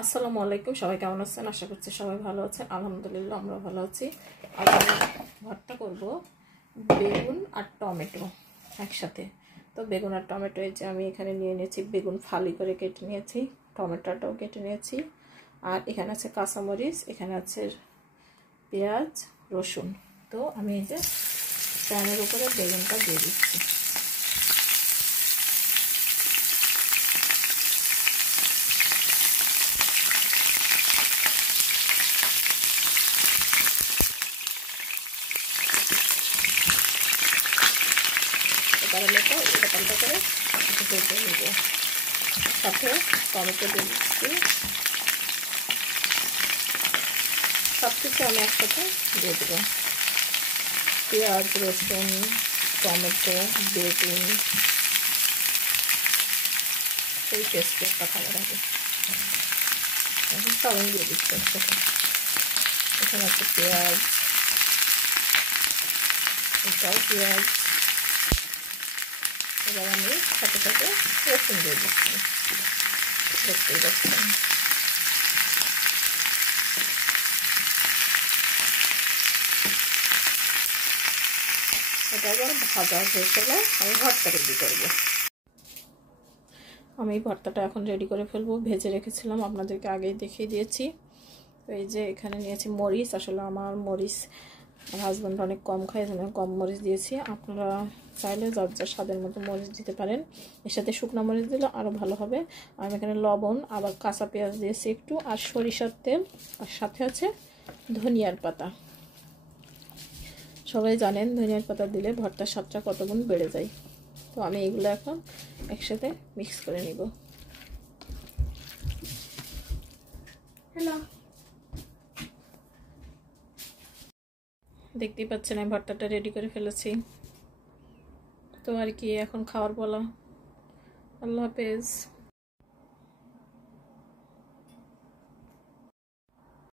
আসসালামু আলাইকুম, সবাই কেমন আছেন? আশা করছি সবাই ভালো আছেন। আলহামদুলিল্লাহ আমরা ভালো আছি। আর আমি ভর্তা করব বেগুন আর টমেটো একসাথে। তো বেগুন আর টমেটো এই যে আমি এখানে নিয়ে নিয়েছি, বেগুন ফালি করে কেটে নিয়েছি, টমেটোটাও কেটে নিয়েছি, আর এখানে আছে কাঁচামরিচ, এখানে আছে পেঁয়াজ, রসুন। তো আমি এই যে প্যানের উপরে বেগুনটা দিয়ে দিচ্ছি। তাহলে তো এটা পাল্টা করে ভেজে নেব। সাথে টমেটো দিয়ে দিচ্ছি, সব কিছু আমি একসাথে দিয়ে দেবো। পেঁয়াজ, রসুন, টমেটো, বেগুন সেই পেস্টের কথা বলা হবে। এখন সব আমি দিয়ে দিচ্ছি একসাথে। এখানে আছে পেঁয়াজ, এটাও পেঁয়াজ। এবার আমি সাথে সাথে রসুন দিয়ে দিচ্ছি, দেখতেই পাচ্ছেন। এটা আবার ভাজা হয়ে গেলে আমি ভর্তা রেডি করবো। আমি ভর্তাটা এখন রেডি করে ফেলবো। ভেজে রেখেছিলাম, আপনাদেরকে আগেই দেখিয়ে দিয়েছি। এই যে এখানে নিয়েছি মরিচ। আসলে আমার মরিচ আমার হাজব্যান্ড অনেক কম খায়, জন্য কম মরিচ দিয়েছি। আপনারা চাইলে যার যার স্বাদের মতো মরিচ দিতে পারেন। এর সাথে শুকনো মরিচ দিলে আরও ভালো হবে। আমি এখানে লবণ, আবার কাঁচা পেঁয়াজ দিয়েছি একটু, আর সরিষার তেল, আর সাথে আছে ধনিয়ার পাতা। সবাই জানেন ধনিয়ার পাতা দিলে ভর্তার স্বাদটা কত গুণ বেড়ে যায়। তো আমি এগুলো এখন একসাথে মিক্স করে নিব। হ্যালো, দেখতেই পাচ্ছেন আমি ভর্তাটা রেডি করে ফেলেছি। তো আর কি, এখন খাওয়ার পালা। আল্লাহ হাফেজ।